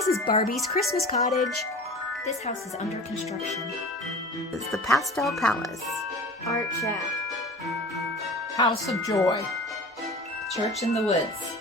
This is Barbie's Christmas cottage. This house is under construction. It's the Pastel Palace. Art Shack. House of Joy. Church in the Woods.